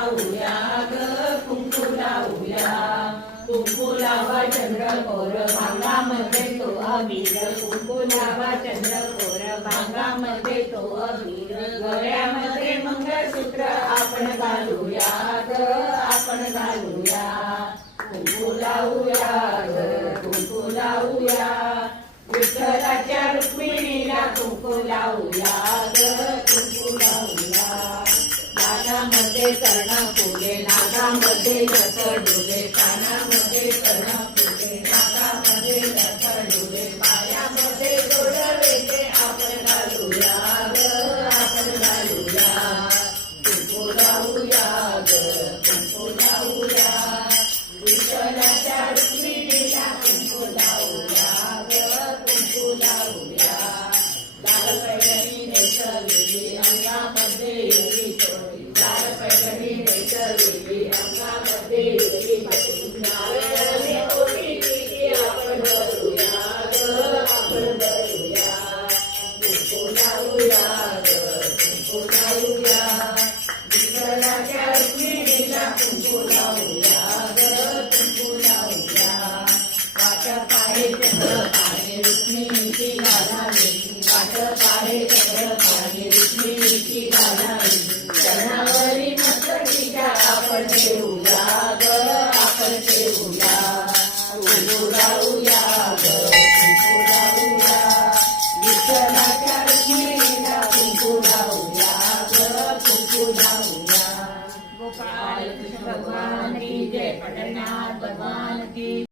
लावूया ग कुंकू लावूया. कुंकू लावा चंद्रकोर भांगामध्ये तो अबीर. कुंकू लावा चंद्रकोर भांगामध्ये तो अबीर. गळ्यामध्ये मंगळसूत्र आपण घालूया ग आपण घालूया. कुंकू लावूया ग कुंकू लावूया. विठ्ठलाच्या रुक्मिणीला कुंकू लावूया ग कुंकू लावूया. कानामध्ये कर्णफुले नागामध्ये रथडुले. कानामध्ये कर्णफुले नागामध्ये रथडुले. पायामध्ये जोडवेचे आपण घालूया ग आपण घालूया. कुंकू लावूया ग कुंकू लावूया. विठ्ठलाच्या रुक्मिणीला कुंकू लावूया ग कुंकू लावूया. लाल पैठणी नेसलेली अंगामध्ये येवी चोळी. लाल पैठणी नेसलेली अंगामध्ये येवी चोळी. नारळाने ओढीची आपण भरूया ग आपण भरूया. कुंकू लावूया ग कुंकू लावूया. विठ्ठलाच्या रुक्मिणीला कुंकू लावूया ग कुंकू लावूया. वाटप आहे चंद्रकाळे रुक्मिणीची घालावी. वाटप आहे चंद्रकाळे रुक्मिणीची घालावी. चरणावरी मस्तकीच्या आपण ठेवूया ग आपण ठेवूया. कुंकू लावूया ग कुंकू लावूया. विठ्ठलाच्या रुक्मिणीला कुंकू लावूया ग कुंकू लावूया. गोपाळ कृष्ण भगवान की जय. पंढरीनाथ भगवान की